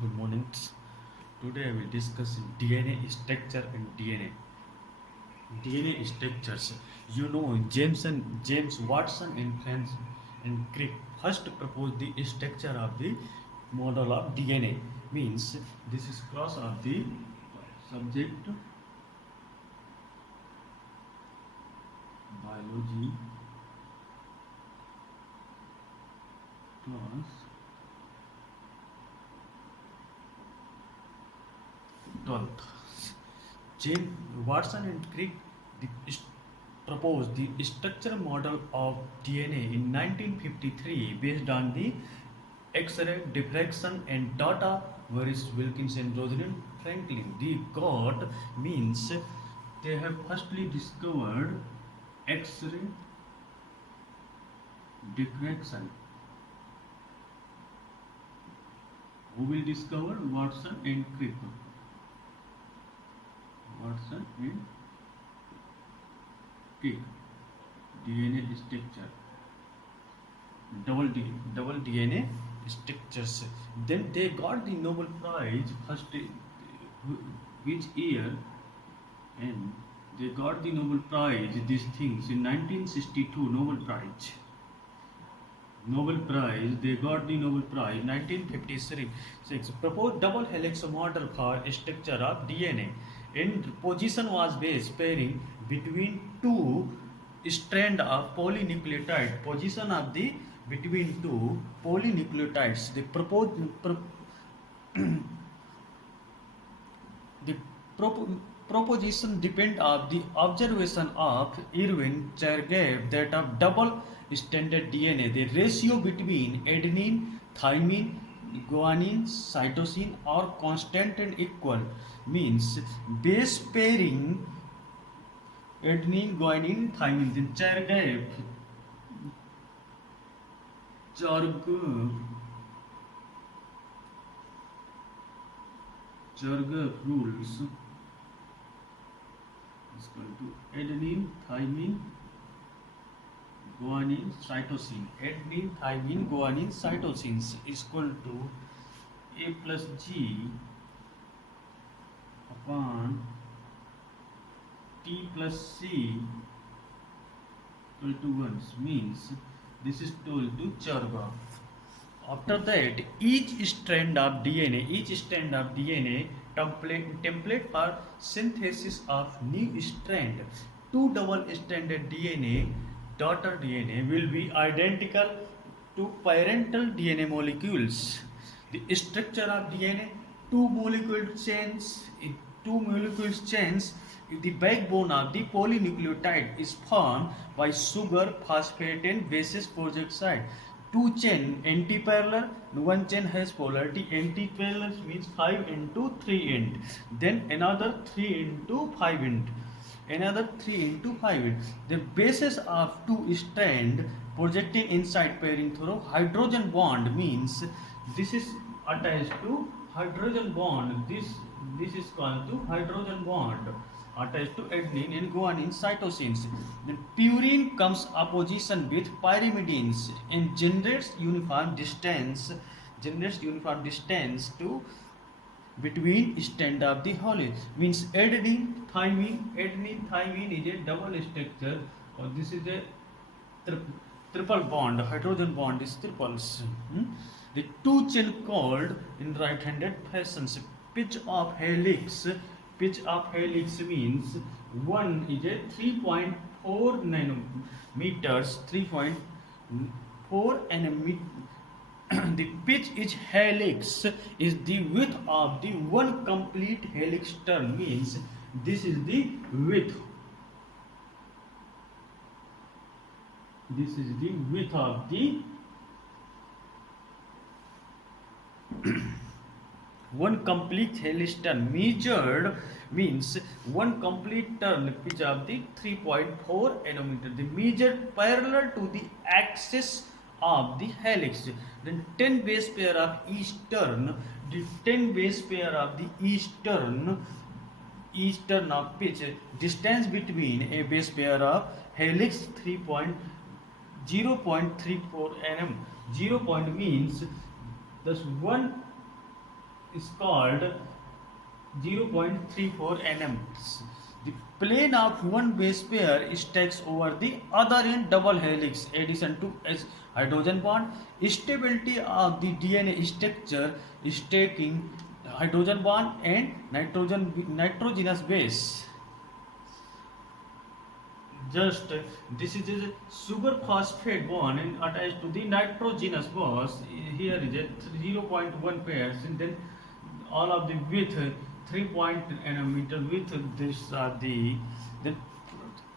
Good morning. Today I will discuss DNA structure and DNA. DNA structures. James Watson and Francis and Crick first proposed the structure of the model of DNA. Means this is cross of the subject biology class 12th. James Watson and Crick proposed the structural model of DNA in 1953 based on the X-ray diffraction and data whereas Wilkins and Rosalind Franklin. The God means they have firstly discovered X-ray diffraction. Who will discover? Watson and Crick. Watson and Crick. DNA structure. Double DNA structures. Then they got the Nobel Prize first which year, and they got the Nobel Prize these things in 1962 Nobel Prize. They got the Nobel Prize 1956. Proposed double helix model for structure of DNA. And position was based pairing between two strand of polynucleotide. Position of the between two polynucleotides. The proposition depend of the observation of Irwin Chargaff that of double stranded DNA, the ratio between adenine, thymine, guanine, cytosine are constant and equal. Means base pairing adenine, guanine, thymine. Then Chargaff rules is equal to adenine, thymine, guanine, cytosine. Adenine, thymine, guanine, cytosine is equal to A plus G upon T plus C equal to 1. Means this is told to Chargaff. After that, each strand of DNA template for synthesis of new strand. Two double-stranded DNA, daughter DNA, will be identical to parental DNA molecules. The structure of DNA: two molecule chains. In two molecule chains, the backbone of the polynucleotide is formed by sugar, phosphate, and bases peroxide. Two chain anti-parallel, one chain has polarity anti-parallel means 5 into 3 end, then another 3 into 5 end, another 3 into 5 end. The bases of two strand projecting inside pairing through hydrogen bond means this is attached to hydrogen bond. This is called to hydrogen bond attached to adenine and guanine cytosines. Then purine comes opposition with pyrimidines and generates uniform distance to between strand of the whole. Means adenine thymine is a double structure, or this is a triple bond. Hydrogen bond is triples. The two chain called in right-handed fashions pitch of helix. Pitch of helix means one is a 3.4 nanometers, 3.4 nanometer. The pitch is helix is the width of the one complete helix turn. Means this is the width. This is the width of the one complete helix turn. Measured means one complete turn pitch of the 3.4 nanometer. The measured parallel to the axis of the helix. Then 10 base pair of each turn. The 10 base pair of the each turn of pitch. Distance between a base pair of helix 0.34 nm. 0 point means thus one is called 0.34 nm. The plane of one base pair stacks over the other in double helix. Addition to hydrogen bond, stability of the DNA structure, stacking hydrogen bond and nitrogenous base. Just this is a sugar phosphate bond and attached to the nitrogenous base. Here is a 0.1 pairs, and then all of the width 3 nm width. These are the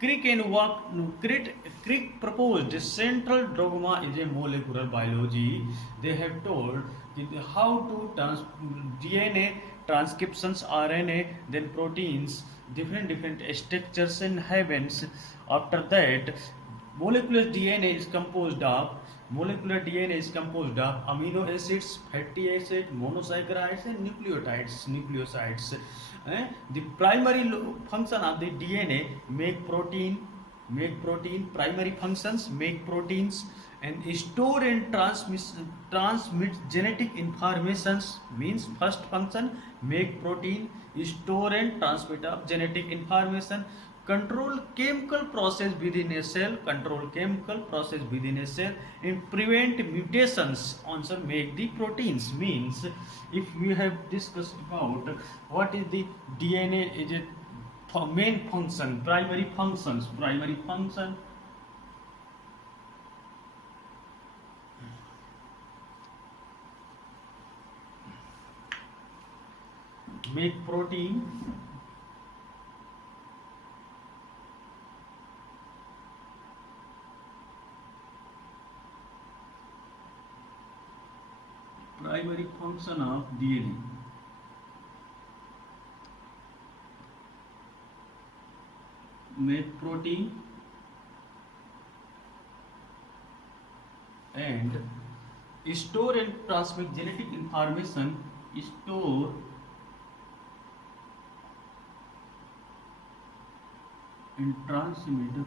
Crick and Walk Crick proposed central dogma is a molecular biology. They have told how to DNA transcriptions, RNA, then proteins, different structures and habits. After that, molecular DNA is composed of amino acids, fatty acids, monosaccharides, and nucleosides. The primary function of the DNA make protein. Primary functions make proteins and store and transmit genetic informations. Means first function make protein, store and transmit of genetic information, control chemical process within a cell, and prevent mutations. Also make the proteins. Means if we have discussed about what is the DNA is it main function, primary function make protein, primary function of DNA. Make protein and store and transmit genetic information. Store and transmit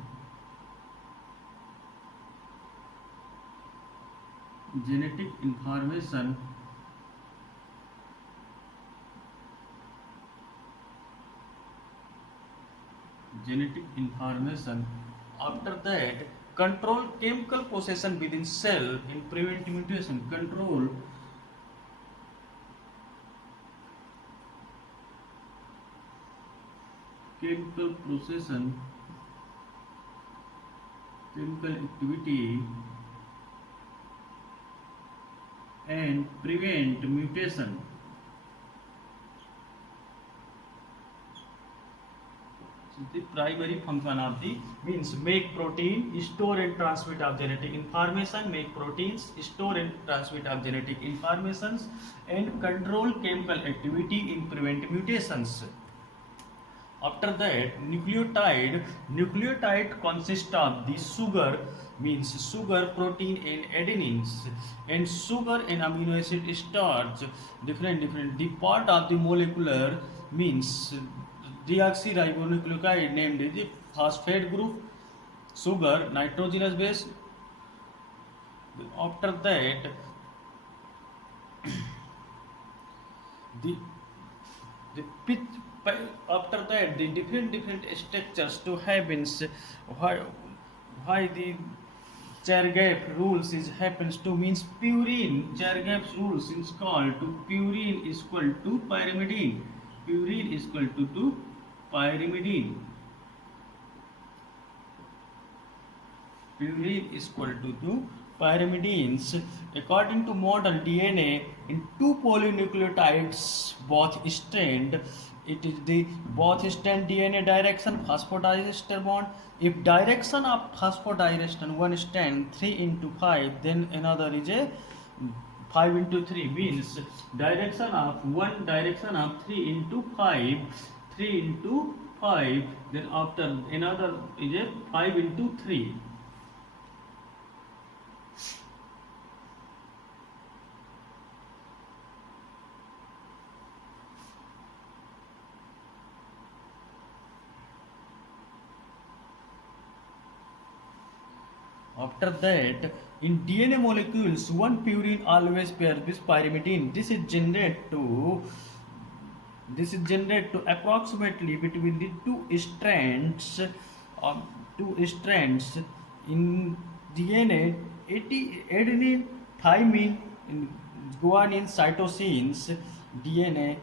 genetic information After that, control chemical procession within cell and prevent mutation. Control chemical procession, chemical activity, and prevent mutation. The primary function of the means make protein, store and transmit of genetic information, make proteins, store and transmit of genetic informations, and control chemical activity in prevent mutations. After that, nucleotide consists of the sugar, means sugar, protein and adenines, and sugar and amino acid starch, different. The part of the molecular means deoxyribonucleotide named the phosphate group, sugar, nitrogenous base. After that, the after that the different structures to have been why the Chargaff rules is happens to means purine. Chargaff's rules is called to purine is equal to pyrimidine. Purine is equal to pyrimidine. Purine is equal to pyrimidines. According to model DNA, in two polynucleotides, both strand, it is the both strand DNA direction phosphodiester bond. If direction of phosphodiester one strand 3 into 5, then another is a 5 into 3, means direction of 3 into 5, 3 into 5, then after another is a 5 into 3. After that, in DNA molecules, one purine always pairs with pyrimidine. This is generated to approximately between the um, two strands in DNA. Adenine, thymine, in guanine, cytosines. DNA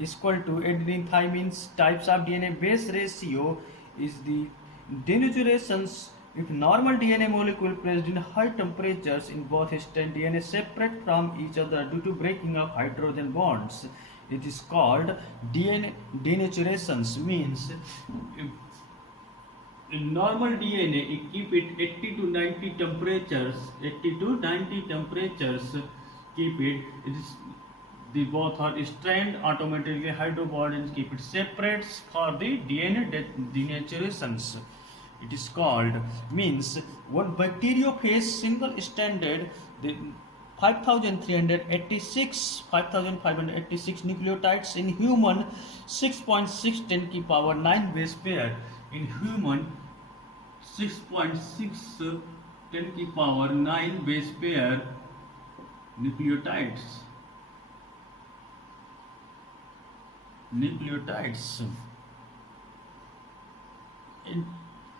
is equal to adenine thymine types of DNA base ratio is the denaturations. If normal DNA molecule placed in high temperatures in both strands, DNA separate from each other due to breaking of hydrogen bonds. It is called DNA denaturations. Means in normal DNA, you keep it 80 to 90 temperatures. 80 to 90 temperatures. Keep it. It is the both are strand automatically hydrobonds keep it separate for the DNA denaturations. It is called means one bacteriophage single stranded the 5586 nucleotides in human 6.610 की power 9 base pair in human 6.610 की power 9 base pair nucleotides. In,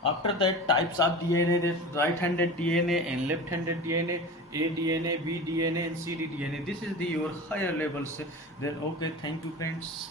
after that, types of DNA, there's right-handed DNA and left-handed DNA, A DNA, B DNA, and CD DNA. This is the your higher levels. Then okay, thank you, friends.